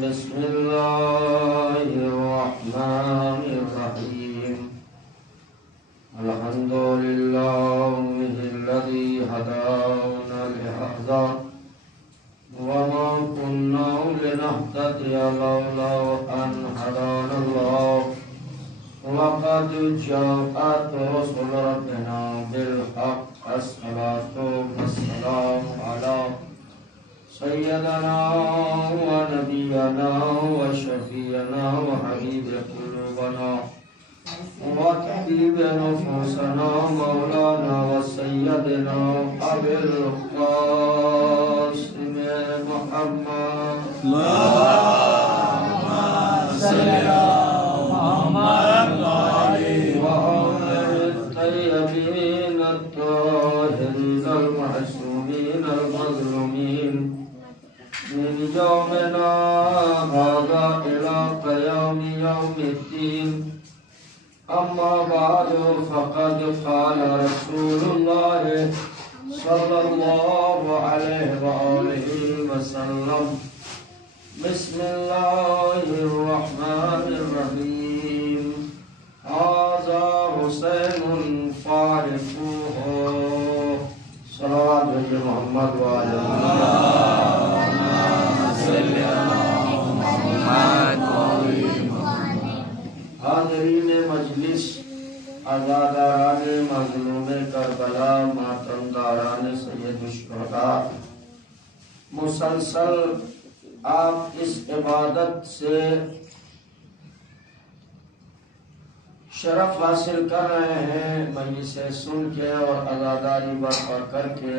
بسم الله الرحمن الرحيم الحمد لله الذي هدانا لهذا وما كنا لنهتدي لولا أن هدانا الله وقد جاءت رسل ربنا بالحق الصلاة والسلام على سيدنا ونبينا وشفينا وحبيب قلوبنا وطبيب نفوسنا مولانا وسيدنا أبي القاسم محمد اللهم صل على محمد وآله الطيبين الطاهرين المعصومين المظلومين من يومنا هذا إلى قيام يوم الدين. أما بعد فقد قال رسول الله صلى الله عليه وآله وسلم بسم الله الرحمن الرحيم هذا حسين فارقوه صلوات محمد وعلى حاضرین مجلس، عزاداران مظلوم کربلا، ماتمداران سید الشہداء، مسلسل آپ اس عبادت سے شرف حاصل کر رہے ہیں، مجلسیں سن کے اور عزاداری برپا کر کے.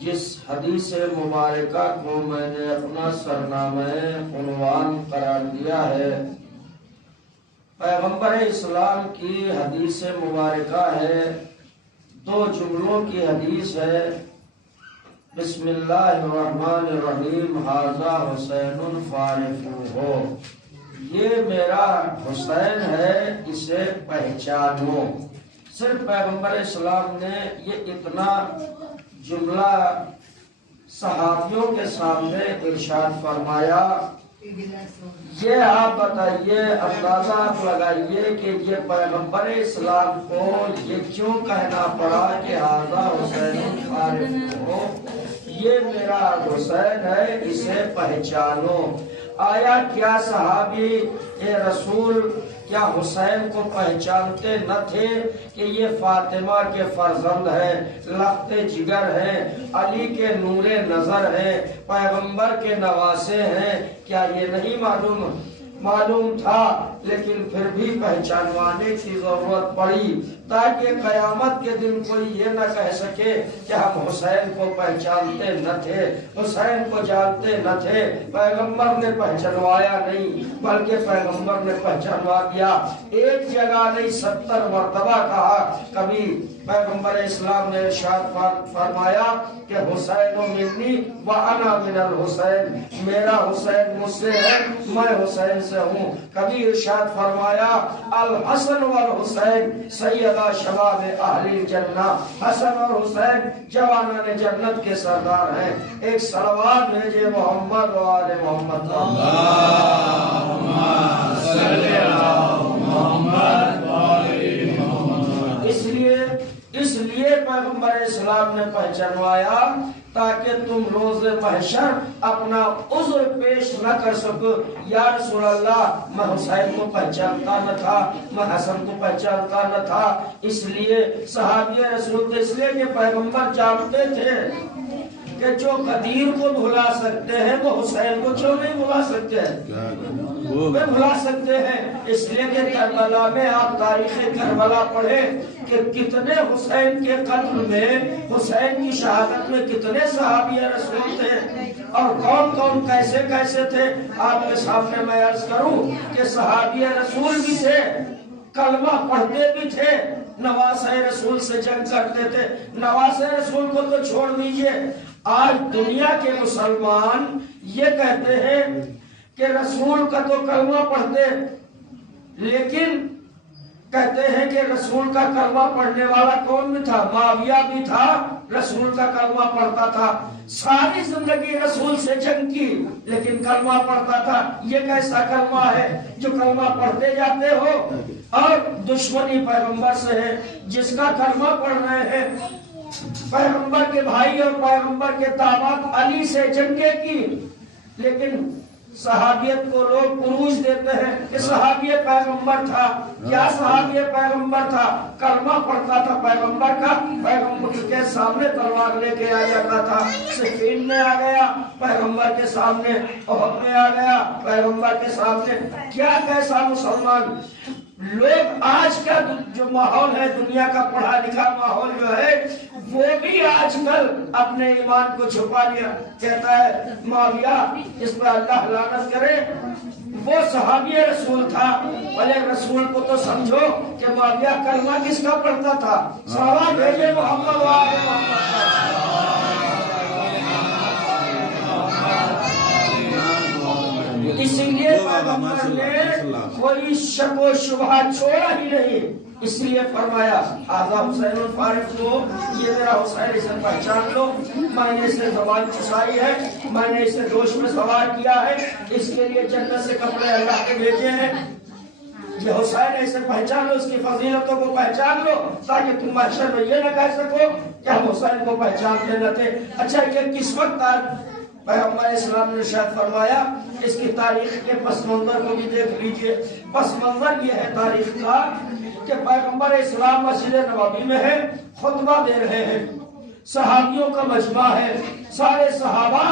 جس حدیث مبارکہ کو میں نے اپنا سرنامہ عنوان قرار دیا ہے، پیغمبر اسلام کی حدیث مبارکہ ہے، 2 جملوں کی حدیث ہے. بسم اللہ الرحمن الرحیم ھذا حسین فارقوہ، یہ میرا حسین ہے، اسے پہچانو. صرف پیغمبر اسلام نے یہ اتنا جملہ صحابیوں کے سامنے ارشاد فرمایا. یہ آپ بتائیے، اندازہ آپ لگائیے کہ یہ پیغمبر اسلام کو یہ کیوں کہنا پڑا کہ ھذا حسین فارقوہ، یہ میرا حسین ہے، اسے پہچانو. آیا کیا صحابی اے رسول کیا حسین کو پہچانتے نہ تھے کہ یہ فاطمہ کے فرزند ہیں، لخت جگر ہیں، علی کے نور نظر ہیں، پیغمبر کے نواسے ہیں؟ کیا یہ نہیں معلوم تھا؟ لیکن پھر بھی پہچانوانے کی ضرورت پڑی تاکہ قیامت کے دن کوئی یہ نہ کہہ سکے کہ ہم حسین کو پہچانتے نہ تھے، حسین کو جانتے نہ تھے. پیغمبر نے پہچانوایا نہیں بلکہ پیغمبر نے پہچانوا دیا. ایک جگہ نہیں 70 مرتبہ کہا. کبھی پیغمبر اسلام نے ارشاد فرمایا کہ حسین منی وانا من الحسین، میرا حسین مجھ سے ہے، میں حسین سے ہوں. کبھی ارشاد فرمایا الحسن والحسین سیدہ شباب اہل الجنہ، حسن اور حسین جوانان جنت کے سردار ہیں. ایک صلوات بھیجے محمد و آل محمد. اللہم صلی علی محمد و آل محمد. اس لیے پیغمبر اسلام نے پہچانوایا تاکہ تم روز محشر اپنا عذر پیش نہ کر سکو. یا رسول اللہ، میں حسین کو پہچانتا نہ تھا، میں حسن کو پہچانتا نہ تھا. اس لیے صحابی رسول تھے، اس لیے کہ پیغمبر جانتے تھے کہ جو قدیر کو بھلا سکتے ہیں وہ حسین کو کیوں نہیں بھلا سکتے ہیں؟ وہ بھلا سکتے ہیں. اس لیے کہ کربلا میں آپ تاریخ کربلا پڑھیں کہ کتنے حسین کے قتل میں، حسین کی شہادت میں کتنے صحابی رسول تھے اور کون کون کیسے کیسے تھے. آپ کے سامنے میں عرض کروں کہ صحابی رسول بھی تھے، کلمہ پڑھتے بھی تھے، نواسہ رسول سے جنگ کرتے تھے. نواسہ رسول کو تو چھوڑ دیجئے، آج دنیا کے مسلمان یہ کہتے ہیں کہ رسول کا تو کلمہ پڑھتے لیکن کہتے ہیں کہ رسول کا کلمہ پڑھنے والا کون بھی تھا؟ معاویہ بھی تھا، رسول کا کلمہ پڑھتا تھا، ساری زندگی رسول سے جنگ کی لیکن کلمہ پڑھتا تھا۔ یہ کیسا کلمہ ہے جو کلمہ پڑھتے جاتے ہو اور دشمنی پیغمبر سے ہے؟ جس کا کلمہ پڑھ رہے ہیں، پیغمبر کے بھائی اور پیغمبر کے داماد علی سے جنگیں کی، لیکن صحابیت کو لوگ عروج دیتے ہیں کہ صحابی پیغمبر تھا۔ کیا صحابی پیغمبر تھا؟ کلمہ پڑھتا تھا پیغمبر کا، پیغمبر کے سامنے تلوار لے کے آ جاتا تھا، صفین میں آ گیا پیغمبر کے سامنے، احد میں آ گیا پیغمبر کے سامنے۔ کیا کیسا مسلمان! لوگ آج کا جو ماحول ہے، دنیا کا پڑھا لکھا ماحول جو ہے، وہ بھی آج کل اپنے ایمان کو چھپا لیا، کہتا ہے معاویہ اس پر اللہ لعنت کرے وہ صحابی رسول تھا۔ بھلے رسول کو تو سمجھو کہ معاویہ کلمہ کس کا پڑھتا تھا؟ صحابہ بھیجے محمد و آل محمد۔ اسی لیے پیغمبر نے کوئی شک و شبہ چھوڑا ہی نہیں، اس لیے فرمایا آزا حسین الفارق کو، یہ میرا حسین، اسے پہچان لو، میں نے اسے زبان چسائی ہے، میں نے اسے جوش میں سوار کیا ہے، اس کے لیے جنت سے کپڑے اللہ کے بھیجے ہیں۔ یہ حسین ایسے پہچان لو، اس کی فضیلتوں کو پہچان لو، تاکہ تم محشر میں یہ نہ کہہ سکو کہ ہم حسین کو پہچانتے نہ تھے۔ اچھا یہ کس وقت پیغمبر اسلام نے شاید فرمایا، اس کی تاریخ کے پس منظر کو بھی دیکھ لیجئے۔ پس منظر یہ ہے تاریخ کا کہ پیغمبر اسلام مسجد نبوی میں ہے، خطبہ دے رہے ہیں، صحابیوں کا مجمع ہے، سارے صحابہ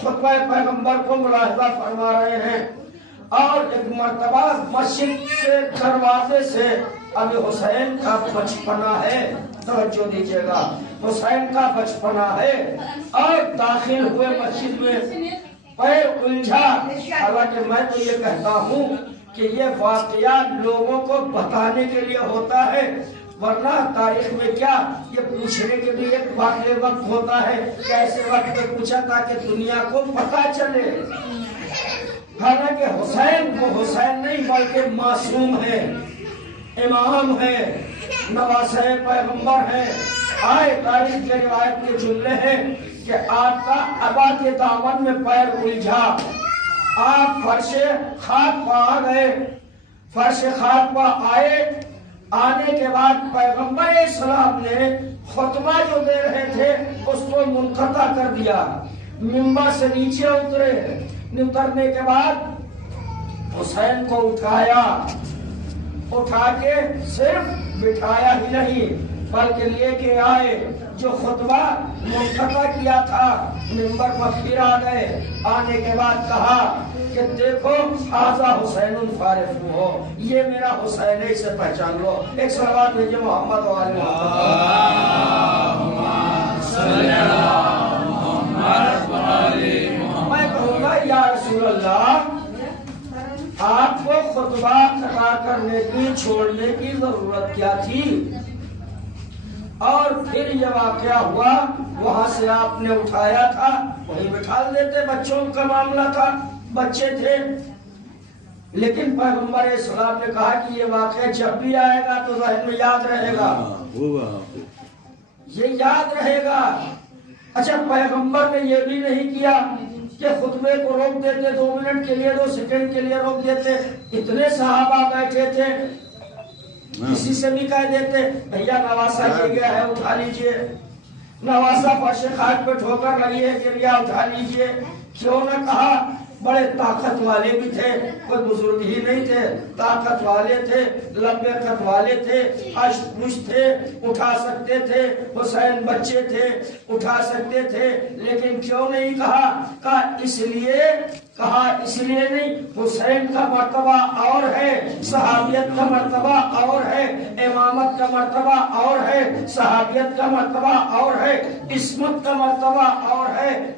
خطبہ پیغمبر کو ملاحظہ فرما رہے ہیں، اور ایک مرتبہ مسجد کے دروازے سے اب حسین کا بچپنا ہے، توجہ دیجیے گا، حسین کا بچپنا ہے، اور داخل ہوئے مسجد میں، پیر الجھا۔ حالانکہ میں تو یہ کہتا ہوں کہ یہ واقعہ لوگوں کو بتانے کے لیے ہوتا ہے، ورنہ تاریخ میں کیا یہ پوچھنے کے لیے ایک واقعہ وقت ہوتا ہے کہ ایسے وقت میں پوچھا تاکہ دنیا کو پتہ چلے۔ حالانکہ حسین وہ حسین نہیں بلکہ معصوم ہے، امام ہے، نواسہ پیغمبر ہے۔ آئے تاریخ کے روایت کے جملے ہیں کہ آپ کا ابا کے دامن میں پیر الجھا، آپ فرش خاک پہ آ گئے، فرش خاک پہ آئے، آنے کے بعد پیغمبر اسلام نے خطبہ جو دے رہے تھے اس کو منقطع کر دیا، منبر سے نیچے اترے، اترنے کے بعد حسین کو اٹھایا، اٹھا کے صرف بٹھایا ہی نہیں بلکہ لے کے آئے، جو خطبہ منقطع کیا تھا منبر پر پھر آ گئے، آنے کے بعد کہا کہ دیکھو آزا حسین الفارق ہو، یہ میرا حسین ہے، اسے پہچان لو۔ ایک صلوات بھیجے محمد و آل محمد۔ میں کہوں گا یا رسول اللہ، آپ کو خطبہ قطع کرنے کی، چھوڑنے کی ضرورت کیا تھی؟ اور پھر یہ واقعہ ہوا، وہاں سے آپ نے اٹھایا تھا، وہیں بٹھا دیتے، بچوں کا معاملہ تھا، بچے تھے، لیکن پیغمبر اسلام نے کہا کہ یہ واقعہ جب بھی آئے گا تو ذہن میں یاد رہے گا، یہ یاد رہے گا۔ اچھا پیغمبر نے یہ بھی نہیں کیا کہ خطبے کو روک دیتے، 2 منٹ کے لیے، 2 سیکنڈ کے لیے روک دیتے، اتنے صحابہ بیٹھے تھے، کسی سے بھی کہہ دیتے بھیا نواسہ گر گیا ہے اٹھا لیجئے، نواسہ فرش خاک پہ ٹھوکر لگی ہے گر گیا اٹھا لیجئے۔ کیوں نہ کہا؟ بڑے طاقت والے بھی تھے، کوئی بزرگ ہی نہیں تھے، طاقت والے تھے، لمبے قد والے تھے، اشت پشت تھے، اٹھا سکتے تھے، حسین بچے تھے، اٹھا سکتے تھے، لیکن کیوں نہیں کہا؟ کہا اس لیے نہیں، حسین کا مرتبہ اور ہے، صحابیت کا مرتبہ اور ہے، امامت کا مرتبہ اور ہے، صحابیت کا مرتبہ اور ہے، عصمت کا مرتبہ اور ہے۔ ہے,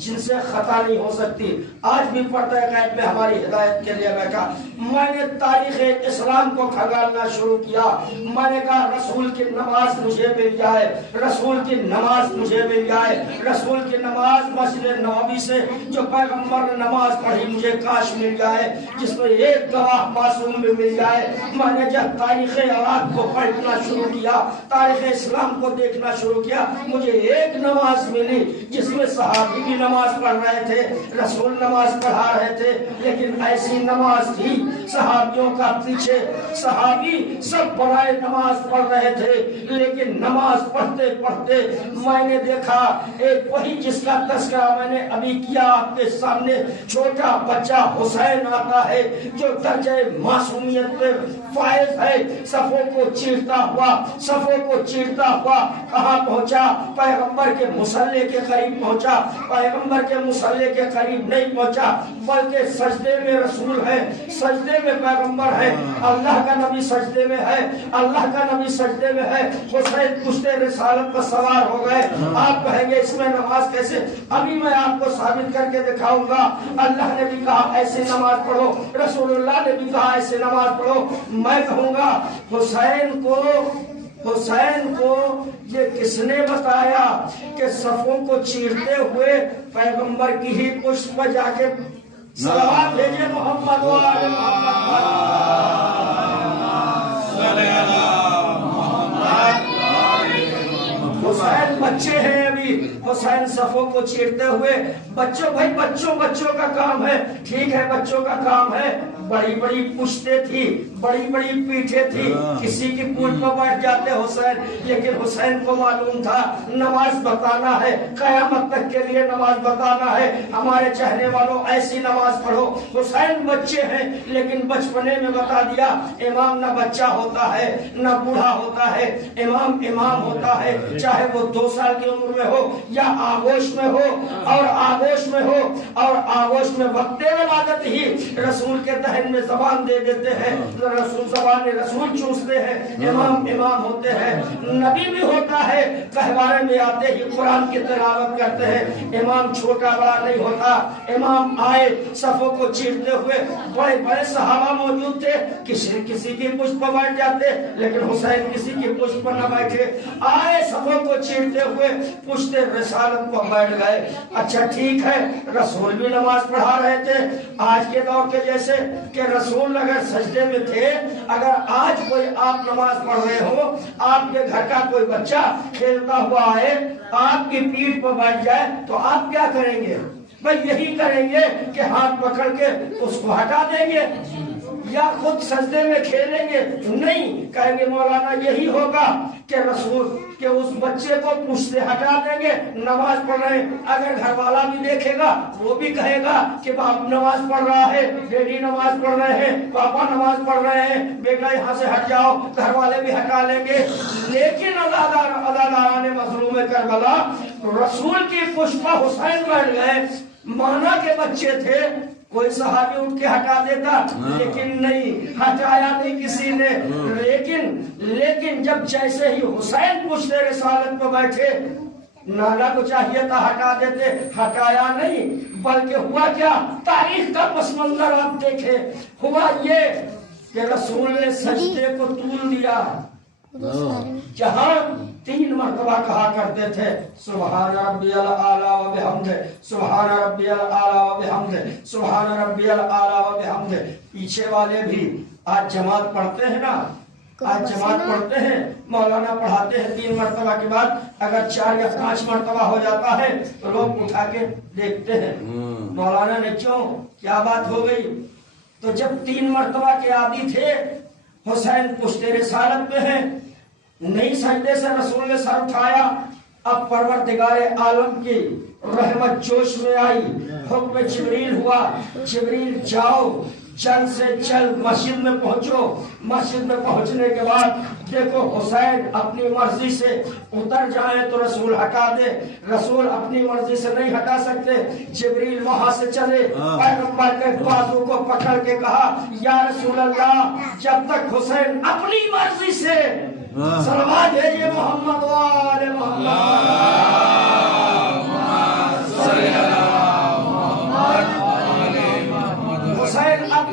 جن سے خطا نہیں ہو سکتی. آج بھی پڑھتا ہے قید میں ہماری ہدایت کے لیے بیٹھا. میں نے تاریخ اسلام کو کھنگالنا شروع کیا. میں نے کہا رسول کی نماز مجھے مل جائے, رسول کی نماز مجھے مل جائے, رسول کی نماز مسجد نبوی سے جو پیغمبر نے نماز پڑھی مجھے کاش مل جائے, جس میں ایک گواہ معصوم بھی مل جائے. میں نے جب تاریخ عراق کو پڑھنا شروع کیا, تاریخ اسلام کو دیکھنا شروع کیا, مجھے ایک نماز ملی جس میں صحابی بھی نماز پڑھ رہے تھے, رسول نماز پڑھا رہے تھے, لیکن ایسی نماز تھی صحابیوں کا پیچھے صحابی سب برائے نماز پڑھ رہے تھے, لیکن نماز پڑھتے پڑھتے میں نے دیکھا ایک وہی جس کا تذکرہ میں نے ابھی کیا آپ کے سامنے, چھوٹا بچہ حسین آتا ہے جو درجہ معصومیت پہ فائز ہے, صفوں کو چیرتا ہوا, صفوں کو چیرتا ہوا کہاں پہنچا؟ پیغمبر کے مصلی کے قریب پہنچا. پیغمبر کے مصلی کے قریب نہیں پہنچا بلکہ سجدے میں رسول ہے, سجدے میں پیغمبر ہے, اللہ کا نبی سجدے میں ہے, اللہ کا نبی سجدے میں ہے. حسین پشتے رسالت پر سوار ہو گئے. آپ کہیں گے اس میں نماز کیسے؟ ابھی میں آپ کو ثابت کر کے دکھاؤں گا. اللہ نے بھی کہا ایسے نماز پڑھو, رسول اللہ نے بھی کہا ایسے نماز پڑھو. میں کہوں گا حسین کو یہ کس نے بتایا کہ صفوں کو چیرتے ہوئے پیغمبر کی ہی پشت پر جا کے صلوات بھیجے محمد و آل محمد. حسین بچے ہیں ابھی, حسین صفوں کو چیرتے ہوئے, بچوں بھائی بچوں کا کام ہے, ٹھیک ہے بچوں کا کام ہے. بڑی بڑی پشتیں تھی, بڑی بڑی پیٹھیں تھی, کسی کی پوچھ پر بیٹھ جاتے حسین, لیکن حسین کو معلوم تھا نماز بتانا ہے, قیامت تک کے لیے نماز بتانا ہے. ہمارے چاہنے والوں ایسی نماز پڑھو. حسین بچے ہیں لیکن بچپنے میں بتا دیا امام نہ بچہ ہوتا ہے نہ بوڑھا ہوتا ہے, امام ہوتا ہے, چاہے وہ 2 سال کی عمر میں ہو یا آغوش میں ہو, اور آغوش میں وقت ولادت ہی رسول کے دہن میں زبان دے دیتے ہیں, زبان رسول چوستے ہیں, امام ہوتے ہیں. نبی بھی ہوتا ہے, گہوارے میں آتے ہی قرآن کی تلاوت کرتے ہیں. امام چھوٹا بڑا نہیں ہوتا. امام آئے صفوں کو چیرتے ہوئے, بڑے بڑے صحابہ موجود تھے, کسی کی پشت پر بیٹھ جاتے, لیکن حسین کسی کی پشت پر نہ بیٹھے. آئے صفوں کو چیرتے ہوئے پشت رسالت پر بیٹھ گئے. اچھا ٹھیک ہے, رسول بھی نماز پڑھا رہے تھے آج کے دور کے جیسے کہ رسول اگر سجدے میں تھے. اگر آج کوئی آپ نماز پڑھ رہے ہو, آپ کے گھر کا کوئی بچہ کھیلتا ہوا آئے, آپ کی پیٹھ پر بیٹھ جائے تو آپ کیا کریں گے؟ بھئی یہی کریں گے کہ ہاتھ پکڑ کے اس کو ہٹا دیں گے یا خود سجدے میں کھیلیں گے؟ نہیں, کہیں گے مولانا یہی ہوگا کہ رسول کہ اس بچے کو پشت سے ہٹا دیں گے, نماز پڑھ رہے ہیں. اگر گھر والا بھی دیکھے گا وہ بھی کہے گا کہ باپ نماز پڑھ رہا ہے, ڈیڈی نماز پڑھ رہے ہیں, پاپا نماز پڑھ رہے ہیں, بیٹا یہاں سے ہٹ جاؤ, گھر والے بھی ہٹا لیں گے. لیکن عزاداران مظلوم کربلا رسول کی پشت پر حسین بیٹھ گئے. مانا کے بچے تھے, کوئی صحابی اٹھ کے ہٹا دیتا, لیکن نہیں, ہٹایا نہیں کسی نے. لیکن جب جیسے ہی حسین پشت رسالت پہ بیٹھے, نانا کو چاہیے تھا ہٹا دیتے, ہٹایا نہیں, بلکہ ہوا کیا؟ تاریخ کا پس منظر آپ دیکھیں. ہوا یہ کہ رسول نے سجدے کو طول دیا, جہاں 3 مرتبہ کہا کرتے تھے سبحان ربی الاعلی و بحمدہ, سبحان ربی الاعلی و بحمدہ, سبحان ربی الاعلی و بحمدہ. پیچھے والے بھی آج جماعت پڑھتے ہیں نا, آج جماعت پڑھتے ہیں, مولانا پڑھاتے ہیں 3 مرتبہ کے بعد اگر 4 یا 5 مرتبہ ہو جاتا ہے تو لوگ اٹھا کے دیکھتے ہیں مولانا نے کیا بات ہو گئی. تو جب 3 مرتبہ کے عادی تھے, حسین پشت رسالت پہ ہیں, نہیں سجدے سے رسول نے سر اٹھایا. اب پروردگار عالم کی رحمت جوش میں آئی, حکم جبریل ہوا, جبریل جاؤ جلد سے جلد مسجد میں پہنچو. مسجد میں پہنچنے کے بعد دیکھو حسین اپنی مرضی سے اتر جائیں تو رسول ہٹا دے, رسول اپنی مرضی سے نہیں ہٹا سکتے. جبریل وہاں سے چلے, پیغمبر کے بازو کو پکڑ کے کہا یا رسول اللہ, جب تک حسین اپنی مرضی سے صلوات بھیجیے محمد و آل محمد.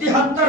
73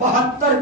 72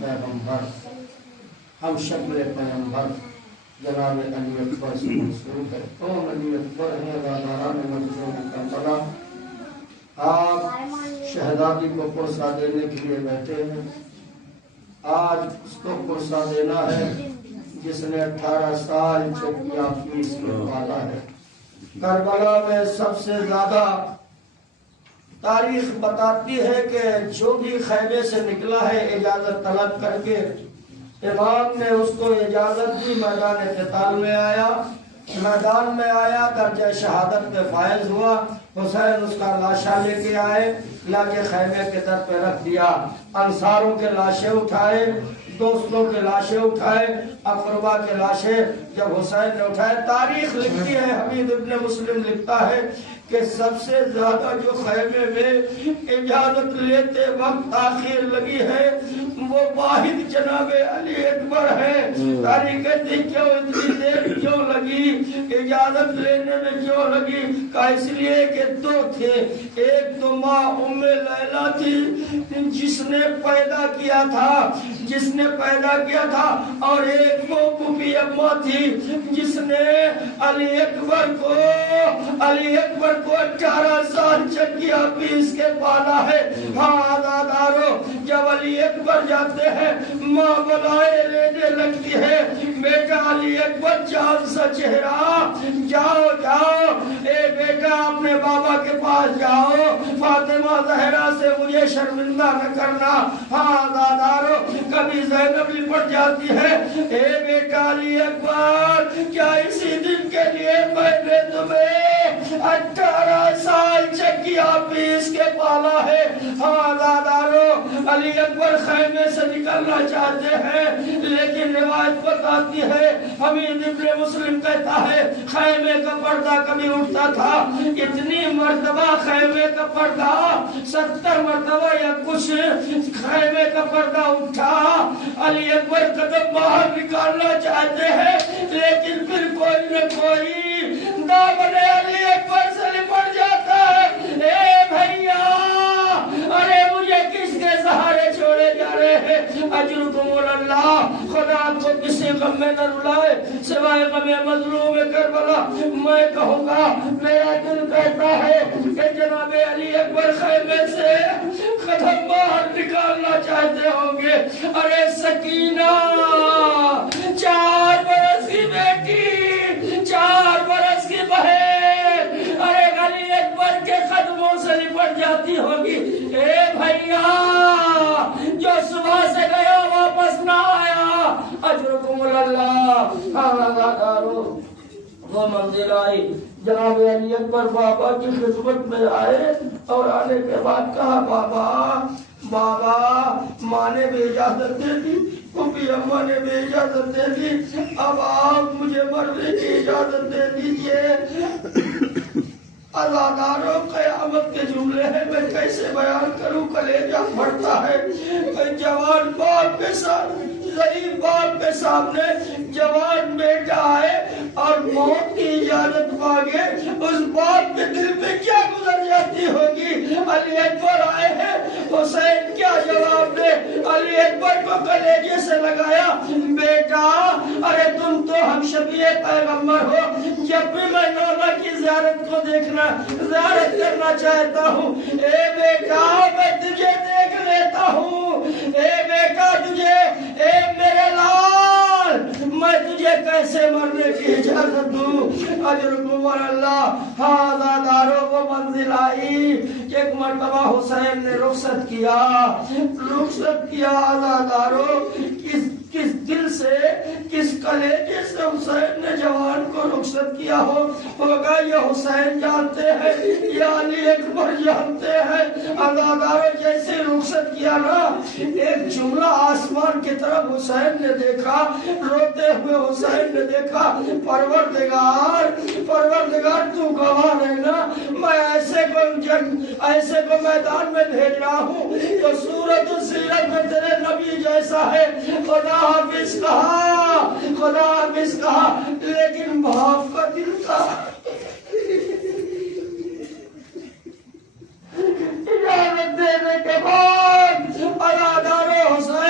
پیغمبر، ہم شکل پیغمبر جناب علی اکبر سے منسوب ہے۔ کون علی اکبر ہے؟ رازداران مظلوم کربلا۔ آپ شہزادی کو پرسہ دینے کے لیے بیٹھے ہیں۔ آج اس کو پرسہ دینا ہے جس نے 18 سال چکیا فیس میں پالا ہے۔ کربلا میں سب سے زیادہ تاریخ بتاتی ہے کہ جو بھی خیمے سے نکلا ہے اجازت طلب کر کے، امام نے اس کو اجازت دی، میدان قتال میں آیا، میدان میں آیا، درجہ شہادت میں فائز ہوا۔ حسین اس کا لاشا لے کے آئے، لا کے خیمے کے در پہ رکھ دیا۔ انصاروں کے لاشیں اٹھائے، دوستوں کے لاشیں اٹھائے، اقربا کے لاشیں جب حسین نے اٹھائے، تاریخ لکھتی ہے، حمید ابن مسلم لکھتا ہے کہ سب سے زیادہ جو خیمے میں اجازت لیتے وقت تاخیر لگی ہے وہ واحد جناب علی اکبر ہے۔ تاریخ کہتی کیوں اتنی دیر کیوں لگی، اجازت لینے میں کیوں لگی؟ کہا اس لیے کہ دو تھے، ایک تو ماں ام لیلہ تھی جس نے پیدا کیا تھا، اور ایک وہ پھوپھی اماں تھی جس نے علی اکبر کو 18 سال چکیا پیس کے پالا ہے۔ ہاں آزادارو، جب علی اکبر جاتے ہیں ماں بلائے لینے لگتی ہے، بیٹا علی اکبر چاند سا چہرہ، جاؤ اے بیٹا اپنے بابا کے پاس جاؤ، فاطمہ زہرا سے مجھے شرمندہ نہ کرنا۔ ہاں آزادارو، کبھی زینب لپٹ جاتی ہے، اے بیٹا علی اکبر کیا اسی دن کے لیے میں نے تمہیں 18 سال چکیا پیس کے پالا ہے؟ ہاں دادارو، علی اکبر خیمے سے نکلنا چاہتے ہیں، لیکن روایت بتاتی ہے، حمید ابن مسلم کہتا ہے خیمے کا پردہ کبھی اٹھتا تھا، اتنی مرتبہ خیمے کا پردہ 70 مرتبہ یا کچھ خیمے کا پردہ اٹھا، علی اکبر قدم باہر نکالنا چاہتے ہیں، لیکن پھر کوئی نہ کوئی دامن علی اکبر سے لپٹ جاتا ہے۔ اے بھائیا، ارے مجھے کس کے سہارے چھوڑے جا رہے ہیں؟ اجرکم اللہ، خدا کو کسی غم میں نہ رلائے سوائے غم مظلوم کربلا۔ میں کہوں گا، میرا دل کہتا ہے کہ جناب علی اکبر خیمے سے قدم باہر نکالنا چاہتے ہوں گے۔ ارے سکینہ 4 برس کی بیٹی، 4 برس کی بہن، ارے علی اکبر کے قدموں سے لپٹ جاتی ہوگی۔ اے بھائیا، جو صبح سے گیا واپس نہ آیا، اجرکم اللہ۔ وہ منزل آئی، جناب علی اکبر بابا کی خدمت میں آئے، اور آنے کے بعد کہا بابا ماں نے بھی اجازت دے دی، پھوپھی اماں نے بھی اجازت دے دی، اب آپ مجھے مرنے کی اجازت دے دیجئے۔ عزادارو، قیامت کے جملے ہیں، میں کیسے بیان کروں، کلیجہ پھٹتا ہے۔ جوان باپ کے ساتھ، ضعیف باپ کے سامنے جوان بیٹا آئے اور موت کی اجازت مانگے، اس باپ کے دل پہ کیا گزر جاتی ہوگی؟ علی اکبر آئے ہیں، حسین کیا جواب دے؟ علی اکبر کو کلیجے سے لگایا، بیٹا ارے تم تو ہم شبیہ پیغمبر ہو، جب بھی میں نونا کی زیارت کو زیارت کرنا چاہتا ہوں، اے بیٹا میں تجھے دیکھ لیتا ہوں، اے بیٹا تجھے، اے میرے لال، میں تجھے کیسے مرنے کی اجازت دوں؟ اجرکم اللہ۔ ہاں دارو، وہ منزل آئی کہ ایک مرتبہ حسین نے رخصت کیا دارو، کس دل سے، کس کلیجے سے حسین نے جوان کو رخصت کیا ہوگا، یہ حسین جانتے ہیں یا علی اکبر جانتے ہیں۔ عزادارو، جیسے رخصت کیا نا، ایک جملہ آسمان کی طرف حسین نے دیکھا، روتے ہوئے حسین نے دیکھا، پروردگار تو گواہ رہنا، میں ایسے کو میدان میں بھیج رہا ہوں تو سورۃ السیرت میں تیرے نبی جیسا ہے۔ خدا حافظ کہا، لیکن باپ کا دل تھا۔ اجازت دینے کے بعد عزادارو، حسین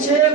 6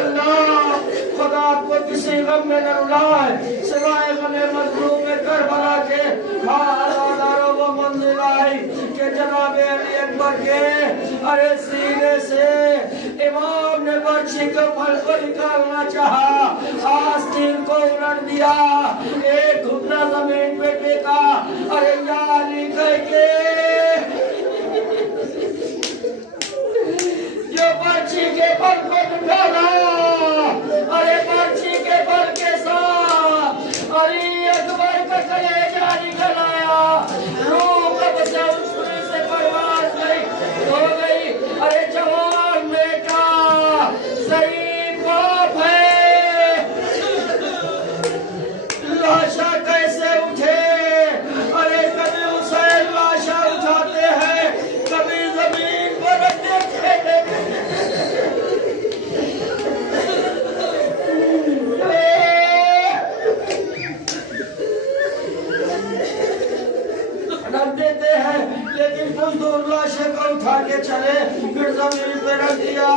اللہ خدا آپ کو کسی غم میں نہ رلائے سوائے غم مظلوم کربلا کے. آزاداروں وہ منزل آئی کہ جناب علی اکبر کے ارے سینے سے امام نے برچی کے پھل کو نکالنا چاہا, آستین کو الٹ دیا, ایک گھٹنا زمین پہ ٹیکا, ارے یا علی کہہ کے جو برچی کے پھل کو نکالا, ارے برچی کے پھل کے ساتھ علی اکبر کا کلیجہ نکل آیا, روح کب سے اسوری سے پرواز ہو گئی. ارے جوان بیٹا ضعیف باپ ہے, لاشا کیسے اٹھے, ارے کبھی حسین لاشا اٹھاتے ہیں کبھی زمین پر رکھتے تھے. رکھ دیتے ہیں لیکن کچھ دور لاشے کو اٹھا کے چلے, پھر زمین پہ رکھ دیا.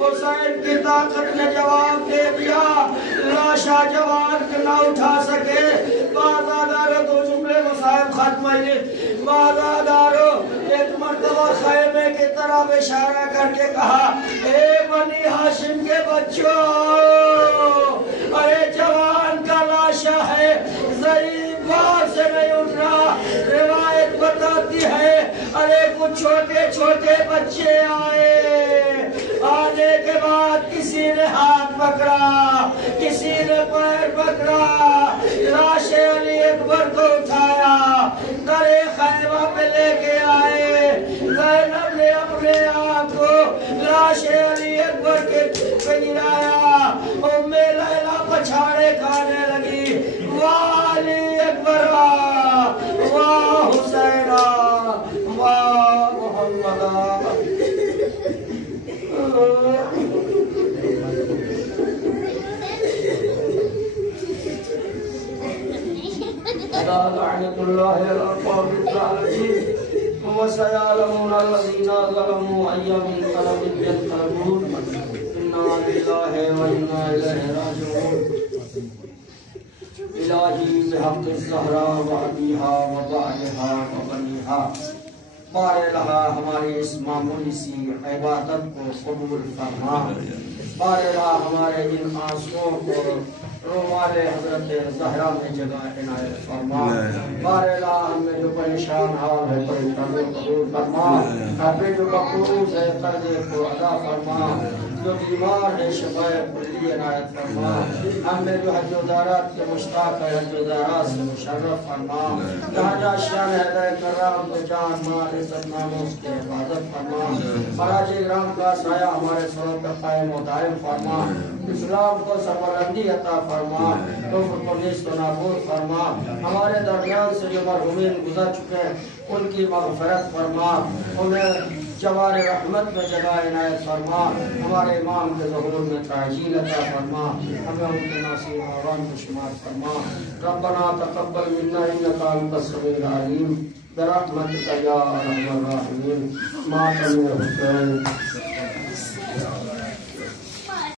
حسین کی طاقت نے جواب دے دیا, لاشا جوان نہ اٹھا سکے. بازادارو دو جملے مصاحب ختم ہوئے. بازادارو ایک مرتبہ خیمے کی طرف اشارہ کر کے کہا, اے بنی ہاشم کے بچوں, ارے جوان کا لاشا ہے, ضعیف بار سے نہیں اٹھ رہا. روایت بتاتی ہے ارے کچھ چھوٹے چھوٹے بچے آئے, آنے کے بعد کسی نے ہاتھ پکڑا, کسی نے پیر پکڑا, لاش علی اکبر کو اٹھایا, درے خیمہ پہ لے کے آئے. زینب نے اپنے آپ کو لاش علی اکبر کے پہ گرایا. ام لیلہ پچھاڑے کھانے لگی, واہ علی اکبر, واہ حسین, واہ محمد. لعنة الله على القوم الظالمين وسيعلمون الذين ظلموا أي منقلب ينقلبون. إنا لله وإنا إليه راجعون. إلهي بحق الزهراء وأبيها وبعلها وبنيها, بارے لہا ہماری اس معمولی سی عبادت کو قبول فرما. بارے لہا ہمارے ان آنسوؤں کو رومال حضرت زہرا میں جگہ عنایت فرما. بارے لہا ہمیں جو پریشان حال ہے پریشانی قبول فرما. ہمیں جو مقروض ہے قرضے کو ادا فرما. جو بیمار ہے شفاء کلی عنایت فرما. ہمیں جو حج و زیارت کے مشتاق ہے حج و زیارت سے مشرف فرما. جہاں جہاں شان ہدایت کرام کے جان مال عزت ناموس کی حفاظت فرما. مہاراج اکرام کا سایہ ہمارے سروں پر قائم و دائم فرما. اسلام کو سربلندی عطا فرما. کفر کو نیست و نابود فرما. ہمارے درمیان سے جو مرحومین گزر چکے ہیں ان کی مغفرت فرما. انہیں جوار رحمت میں جگہ عنایت فرما. ہمارے امام کے ظہور میں تعجیل عطا فرما. ہمیں ان کے ناصرین اعوان کو شمار فرما. ربنا تقبل منا انک انت السمیع العلیم برحمتک یا ارحم الراحمین. ماتم حسین.